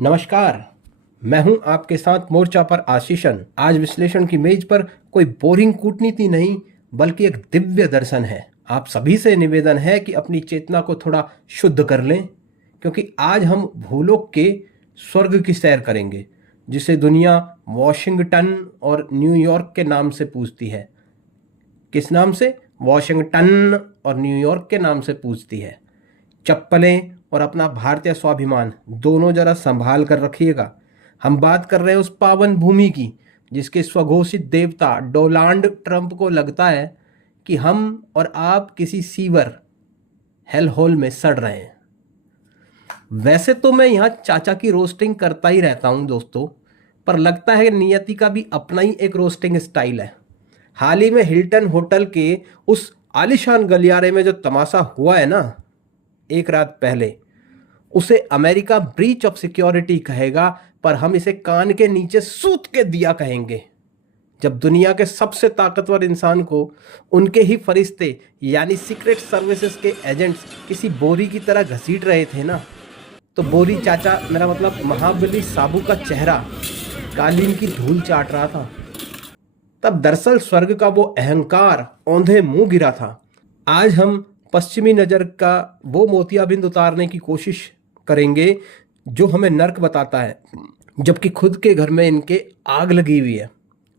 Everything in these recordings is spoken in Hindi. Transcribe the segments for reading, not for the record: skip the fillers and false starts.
नमस्कार। मैं हूं आपके साथ मोर्चा पर आशीषन। आज विश्लेषण की मेज पर कोई बोरिंग कूटनीति नहीं, बल्कि एक दिव्य दर्शन है। आप सभी से निवेदन है कि अपनी चेतना को थोड़ा शुद्ध कर लें, क्योंकि आज हम भूलोक के स्वर्ग की सैर करेंगे, जिसे दुनिया वॉशिंगटन और न्यूयॉर्क के नाम से पूछती है। किस नाम से? वॉशिंगटन और न्यूयॉर्क के नाम से पूछती है। चप्पलें और अपना भारतीय स्वाभिमान दोनों जरा संभाल कर रखिएगा। हम बात कर रहे हैं उस पावन भूमि की, जिसके स्वघोषित देवता डोनाल्ड ट्रंप को लगता है कि हम और आप किसी सीवर हेल होल में सड़ रहे हैं। वैसे तो मैं यहाँ चाचा की रोस्टिंग करता ही रहता हूँ दोस्तों, पर लगता है नियति का भी अपना ही एक रोस्टिंग स्टाइल है। हाल ही में हिल्टन होटल के उस आलिशान गलियारे में जो तमाशा हुआ है ना, एक रात पहले, उसे अमेरिका ब्रीच ऑफ सिक्योरिटी कहेगा, पर हम इसे कान के नीचे सूत के दिया कहेंगे। जब दुनिया के सबसे ताकतवर इंसान को उनके ही फरिश्ते यानी सीक्रेट सर्विसेज के एजेंट्स किसी बोरी की तरह घसीट रहे थे ना, तो बोरी चाचा, मेरा मतलब महाबली साबू का चेहरा कालीन की धूल चाट रहा था। तब दरअसल स्वर्ग का वो अहंकार औंधे मुंह गिरा था। आज हम पश्चिमी नजर का वो मोतियाबिंद उतारने की कोशिश करेंगे जो हमें नर्क बताता है, जबकि खुद के घर में इनके आग लगी हुई है।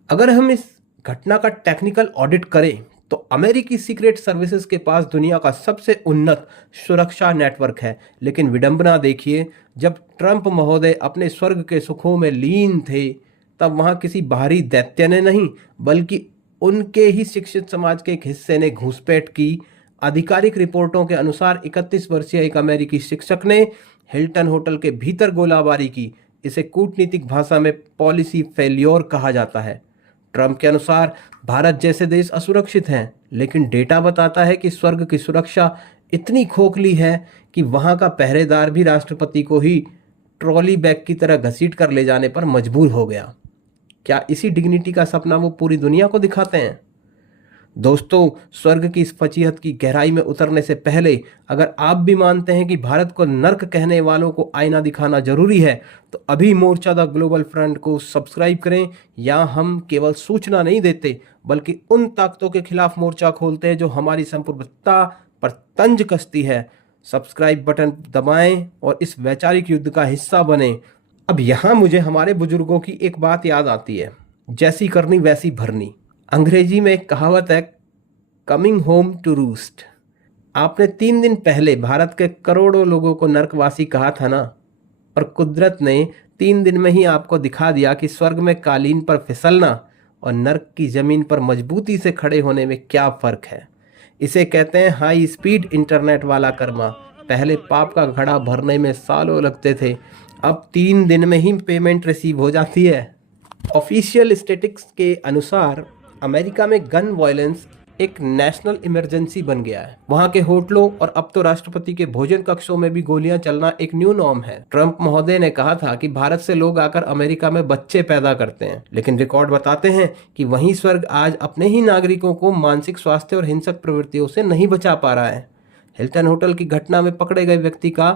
अगर हम इस घटना का टेक्निकल ऑडिट करें तो अमेरिकी सीक्रेट सर्विसेज के पास दुनिया का सबसे उन्नत सुरक्षा नेटवर्क है। लेकिन विडंबना देखिए, जब ट्रंप महोदय अपने स्वर्ग के सुखों में लीन थे, तब वहां किसी बाहरी दैत्य ने नहीं, बल्कि उनके ही शिक्षित समाज के एक हिस्से ने घुसपैठ की। आधिकारिक रिपोर्टों के अनुसार 31 वर्षीय एक अमेरिकी शिक्षक ने हिल्टन होटल के भीतर गोलाबारी की। इसे कूटनीतिक भाषा में पॉलिसी फेल्योर कहा जाता है। ट्रंप के अनुसार भारत जैसे देश असुरक्षित हैं, लेकिन डेटा बताता है कि स्वर्ग की सुरक्षा इतनी खोखली है कि वहां का पहरेदार भी राष्ट्रपति को ही ट्रॉली बैग की तरह घसीट कर ले जाने पर मजबूर हो गया। क्या इसी डिग्निटी का सपना वो पूरी दुनिया को दिखाते हैं? दोस्तों, स्वर्ग की इस फजीहत की गहराई में उतरने से पहले, अगर आप भी मानते हैं कि भारत को नर्क कहने वालों को आईना दिखाना जरूरी है, तो अभी मोर्चा द ग्लोबल फ्रंट को सब्सक्राइब करें। यहाँ हम केवल सूचना नहीं देते, बल्कि उन ताकतों के खिलाफ मोर्चा खोलते हैं जो हमारी संप्रभुता पर तंज कसती है। सब्सक्राइब बटन दबाएं और इस वैचारिक युद्ध का हिस्सा बने। अब यहाँ मुझे हमारे बुजुर्गों की एक बात याद आती है, जैसी करनी वैसी भरनी। अंग्रेजी में एक कहावत है, कमिंग होम टू रूस्ट। आपने 3 दिन पहले भारत के करोड़ों लोगों को नर्कवासी कहा था ना, और कुदरत ने 3 दिन में ही आपको दिखा दिया कि स्वर्ग में कालीन पर फिसलना और नर्क की जमीन पर मजबूती से खड़े होने में क्या फर्क है। इसे कहते हैं हाई स्पीड इंटरनेट वाला कर्मा। पहले पाप का घड़ा भरने में सालों लगते थे, अब 3 दिन में ही पेमेंट रिसीव हो जाती है। ऑफिशियल स्टेटिस्टिक्स के अनुसार अमेरिका में गन वायलेंस एक नेशनल इमरजेंसी बन गया है। वहां के होटलों और अब तो राष्ट्रपति के भोजन कक्षों में भी गोलियां चलना एक न्यू नॉर्म है। ट्रंप महोदय ने कहा था कि भारत से लोग आकर अमेरिका में बच्चे पैदा करते हैं, लेकिन रिकॉर्ड बताते हैं कि वही स्वर्ग आज अपने ही नागरिकों को मानसिक स्वास्थ्य और हिंसक प्रवृत्तियों से नहीं बचा पा रहा है। हिल्टन होटल की घटना में पकड़े गए व्यक्ति का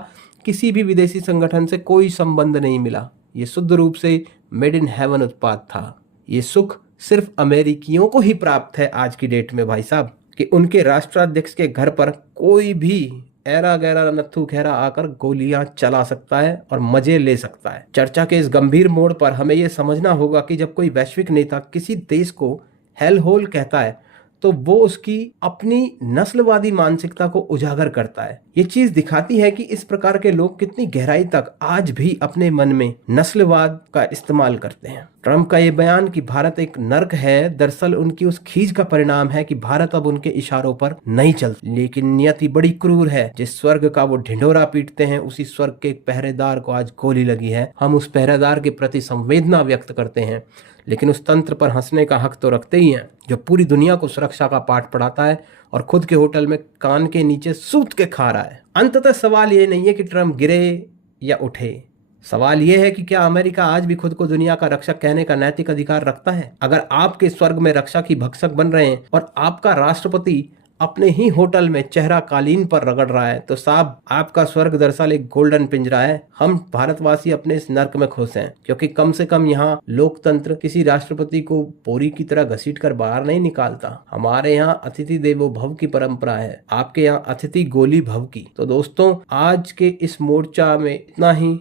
किसी भी विदेशी संगठन से कोई संबंध नहीं मिला। ये शुद्ध रूप से मेड इन हेवन उत्पाद था। ये सुख सिर्फ अमेरिकियों को ही प्राप्त है आज की डेट में भाई साहब, कि उनके राष्ट्राध्यक्ष के घर पर कोई भी ऐरा गैरा नत्थू खैरा आकर गोलियां चला सकता है और मजे ले सकता है। चर्चा के इस गंभीर मोड़ पर हमें यह समझना होगा कि जब कोई वैश्विक नेता किसी देश को हेल होल कहता है, तो वो उसकी अपनी नस्लवादी मानसिकता को उजागर करता है। ये चीज दिखाती है कि इस प्रकार के लोग कितनी गहराई तक आज भी अपने मन में नस्लवाद का इस्तेमाल करते हैं। ट्रंप का ये बयान कि भारत एक नर्क है, दरअसल उनकी उस खींच का परिणाम है कि भारत अब उनके इशारों पर नहीं चलती। लेकिन नियति बड़ी क्रूर है। जिस स्वर्ग का वो ढिंढोरा पीटते हैं, उसी स्वर्ग के एक पहरेदार को आज गोली लगी है। हम उस पहरेदार के प्रति संवेदना व्यक्त करते हैं, लेकिन उस तंत्र पर हंसने का हक तो रखते ही हैं जो पूरी दुनिया को सुरक्षा का पाठ पढ़ाता है और खुद के होटल में कान के नीचे सूत के खा रहा है। अंततः सवाल ये नहीं है कि ट्रंप गिरे या उठे, सवाल यह है कि क्या अमेरिका आज भी खुद को दुनिया का रक्षक कहने का नैतिक अधिकार रखता है? अगर आपके स्वर्ग में रक्षा की भक्षक बन रहे हैं और आपका राष्ट्रपति अपने ही होटल में चेहरा कालीन पर रगड़ रहा है तो साहब आपका स्वर्ग दरअसल एक गोल्डन पिंजरा है। हम भारतवासी अपने इस नर्क में खुश हैं क्योंकि कम से कम यहाँ लोकतंत्र किसी राष्ट्रपति को बोरी की तरह घसीट कर बाहर नहीं निकालता। हमारे यहाँ अतिथि देवो भव की परंपरा है, आपके यहाँ अतिथि गोली भव की। तो दोस्तों आज के इस मोर्चा में इतना ही।